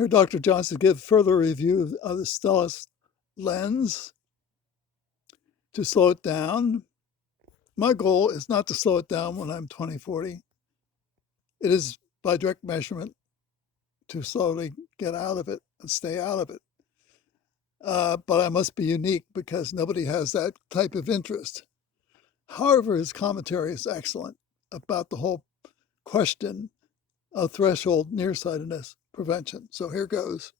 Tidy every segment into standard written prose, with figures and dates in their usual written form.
Here, Dr. Johnson gives further review of the Stellest lens to slow it down. My goal is not to slow it down when I'm 20/40. It is by direct measurement to slowly get out of it and stay out of it. But I must be unique because nobody has that type of interest. However, his commentary is excellent about the whole question of threshold nearsightedness prevention. So here goes.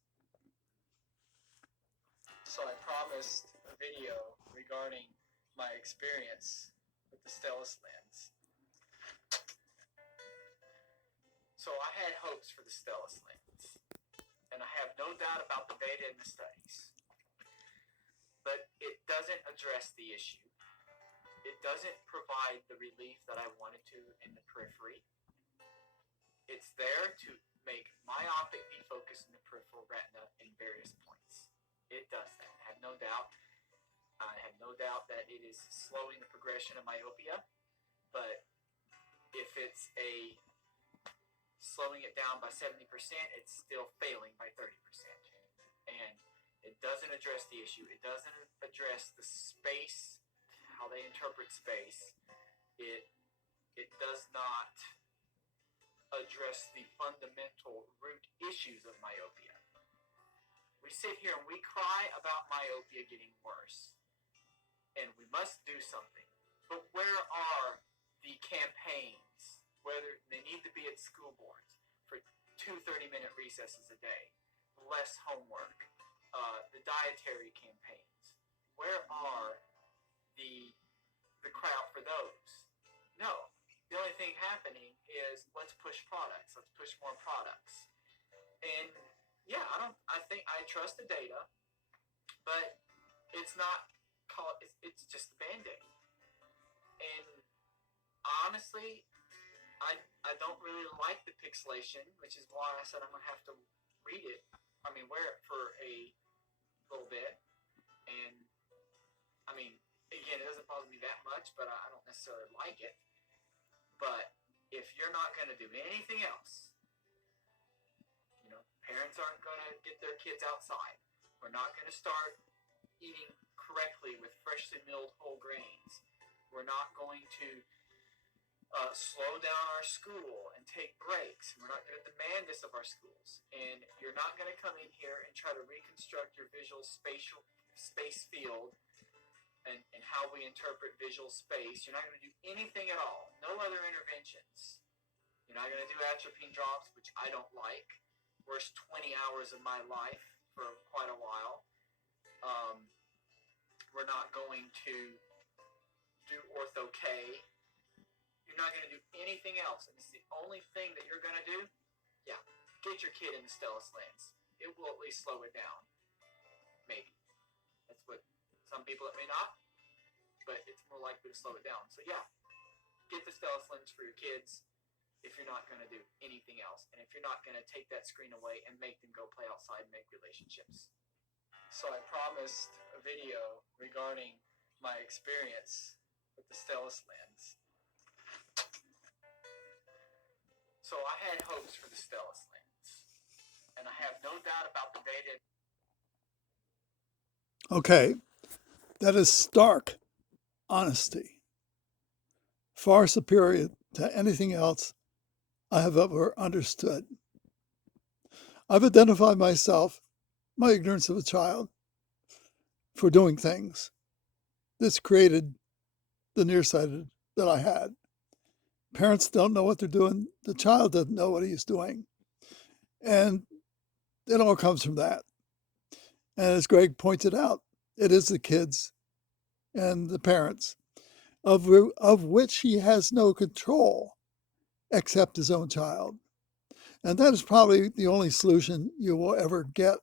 So I promised a video regarding my experience with the Stellest lens. So I had hopes for the Stellest lens, and I have no doubt about the data in the studies. But it doesn't address the issue. It doesn't provide the relief that I wanted to in the periphery. It's there to make myopic defocus in the peripheral retina in various points. It does that. I have no doubt. I have no doubt that it is slowing the progression of myopia, but if it's slowing it down by 70%, it's still failing by 30%. And it doesn't address the issue. It doesn't address the space, how they interpret space. It does not address the fundamental root issues of myopia. We sit here and we cry about myopia getting worse, and we must do something. But where are the campaigns? Whether they need to be at school boards for 2 30-minute recesses a day, less homework, the dietary campaigns. Where are the cry out for those? No. The only thing happening is let's push products. Let's push more products. And yeah, I think I trust the data, but it's not called. It's just a Band-Aid. And honestly, I don't really like the pixelation, which is why I said I'm gonna have to read it. I mean, wear it for a little bit, and I mean, again, it doesn't bother me that much, but I don't necessarily like it. But if you're not going to do anything else, parents aren't going to get their kids outside. We're not going to start eating correctly with freshly milled whole grains. We're not going to slow down our school and take breaks. We're not going to demand this of our schools. And you're not going to come in here and try to reconstruct your visual space field and how we interpret visual space. You're not going to do anything at all. No other interventions. You're not going to do atropine drops, which I don't like. Worst 20 hours of my life for quite a while. We're not going to do ortho-K. You're not going to do anything else. And it's the only thing that you're going to do. Yeah, get your kid in the Stellest lens. It will at least slow it down. Maybe. That's what some people, it may not, but it's more likely to slow it down. So yeah, get the Stellest lens for your kids if you're not going to do anything else. And if you're not going to take that screen away and make them go play outside and make relationships. So I promised a video regarding my experience with the Stellest lens. So I had hopes for the Stellest lens, and I have no doubt about the data. Okay, that is stark honesty, far superior to anything else I have ever understood. I've identified myself, my ignorance of a child, for doing things that's created the nearsighted that I had. Parents don't know what they're doing. The child doesn't know what he's doing. And it all comes from that. And as Greg pointed out, it is the kids and the parents of which he has no control except his own child. And that is probably the only solution you will ever get.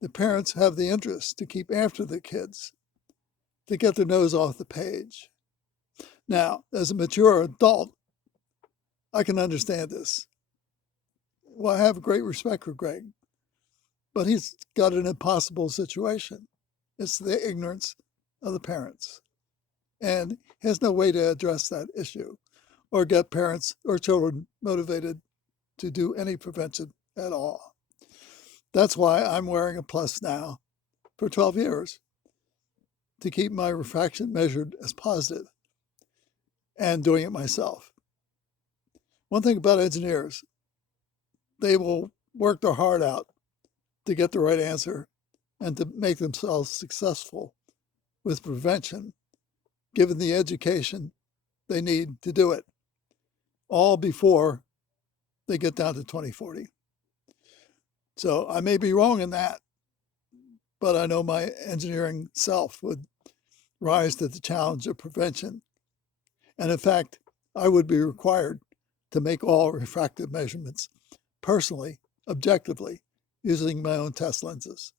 The parents have the interest to keep after the kids, to get their nose off the page. Now, as a mature adult, I can understand this. Well, I have great respect for Greg, but he's got an impossible situation. It's the ignorance of the parents. And he has no way to address that issue or get parents or children motivated to do any prevention at all. That's why I'm wearing a plus now for 12 years, to keep my refraction measured as positive and doing it myself. One thing about engineers, they will work their heart out to get the right answer and to make themselves successful with prevention, given the education they need to do it, all before they get down to 2040. So I may be wrong in that, but I know my engineering self would rise to the challenge of prevention. And in fact, I would be required to make all refractive measurements personally, objectively, using my own test lenses.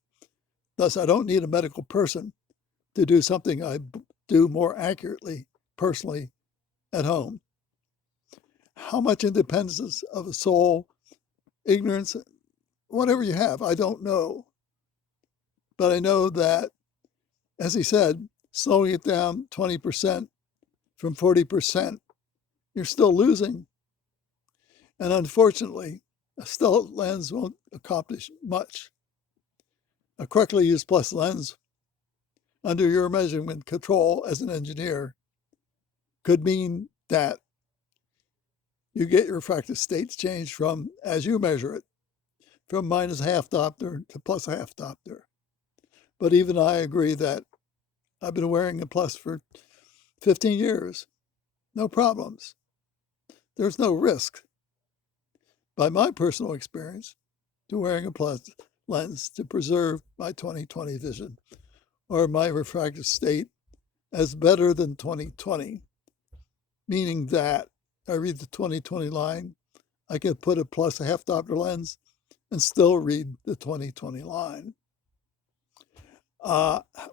Thus, I don't need a medical person to do something I do more accurately, personally, at home. How much independence of a soul, ignorance, whatever you have, I don't know. But I know that, as he said, slowing it down 20% from 40%, you're still losing. And unfortunately, a Stellest lens won't accomplish much. A correctly used plus lens under your measurement control as an engineer could mean that you get your refractive states changed from, as you measure it, from minus a half diopter to plus a half diopter. But even I agree that I've been wearing a plus for 15 years. No problems. There's no risk, by my personal experience, to wearing a plus lens to preserve my 20/20 vision or my refractive state as better than 20/20, meaning that I read the 20/20 line, I can put a plus a half diopter lens and still read the 20/20 line.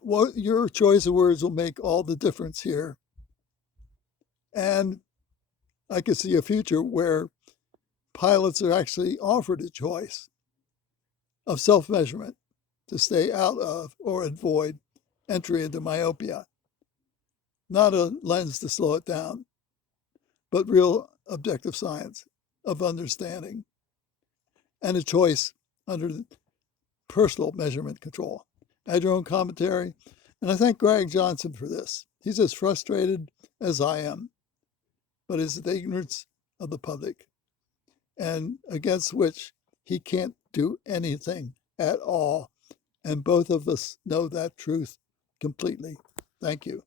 What your choice of words will make all the difference here. And I could see a future where pilots are actually offered a choice of self-measurement to stay out of or avoid entry into myopia. Not a lens to slow it down, but real objective science of understanding and a choice under personal measurement control. Add your own commentary, and I thank Greg Johnson for this. He's as frustrated as I am, but it's the ignorance of the public, and against which he can't do anything at all. And both of us know that truth completely. Thank you.